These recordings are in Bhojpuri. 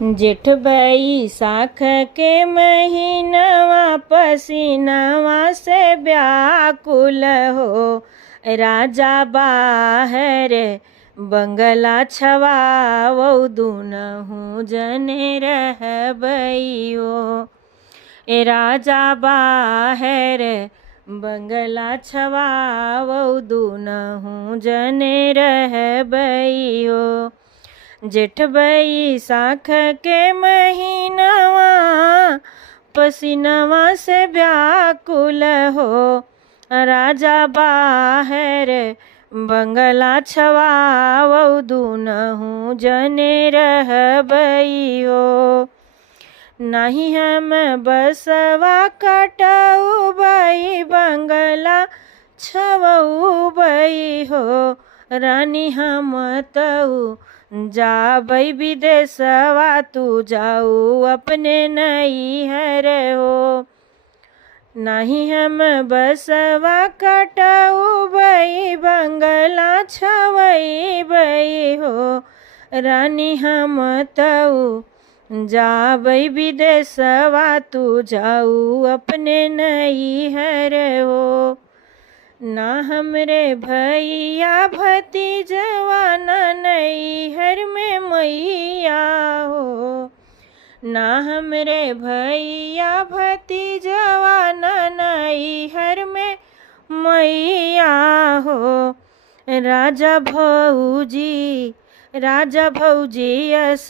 जेठ बैसाख के महीनवा पसीनवा से व्याकुल हो। राजा बाहर बंगला छवावौ दुनहु जने रहबैयो। राजा बाहर बंगला छवावौ दुनहु जने रहबैयो। जेठ बैसाख के महीनवा पसीनवा से व्याकुल हो। राजा बाहर बंगला छवावौ दुनहु जने रहबैयो। नाही हम बसवा कटऊ बई बंगला छवऊ बई हो। रानी हम तऊ जाबै विदेशवा तू जाऊ अपने नैहर हो। नहीं हम बसवा कटऊ बई बंगला छवई बई हो। रानी हम तऊ जाबै विदेशवा तू जाऊ अपने नैहर हो। ना हमरे भैया भतीजवा ना नैहर में मैया हो। ना हमरे भैया भतीजवा ना नैहर में मैया हो। राजा भौजी यस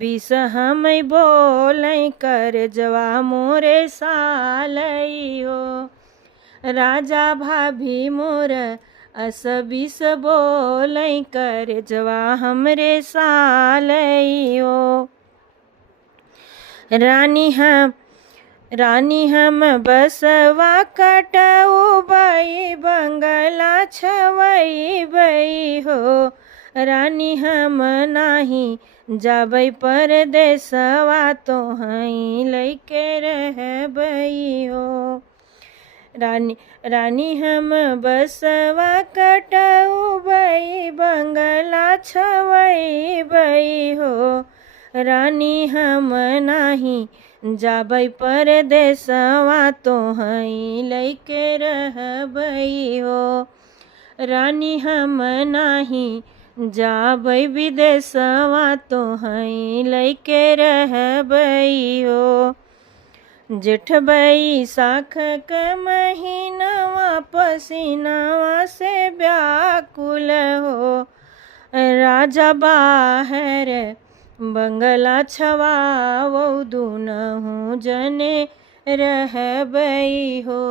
बिस हम बोलै कर जवा मोरे सालई हो। राजा भाभी मोर अस बिस बोलै कर जवा हमरे सालई हो। रानी हम बसवा कटऊ बई बंगला छवई बई हो। रानी हम नाही जाबै परदेसवा तोहई लैके रहबई हो। रानी हम बसवा कटऊ बई बंगला छवई बई हो। रानी हम नाही जाबै परदेसवा तोहई लैके रहबई हो। रानी हम नाही जाबै विदेशवा तोहई लैके रहबई हो। जेठ बैसाख के महीनवा पसीनवा से व्याकुल हो। राजा बाहर बंगला छवावौ दुनहु जने रहबई हो।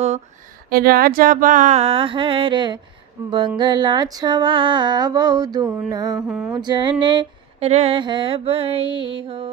राजा बाहर बंगला छवावौ दुनहु जने रहबई हो।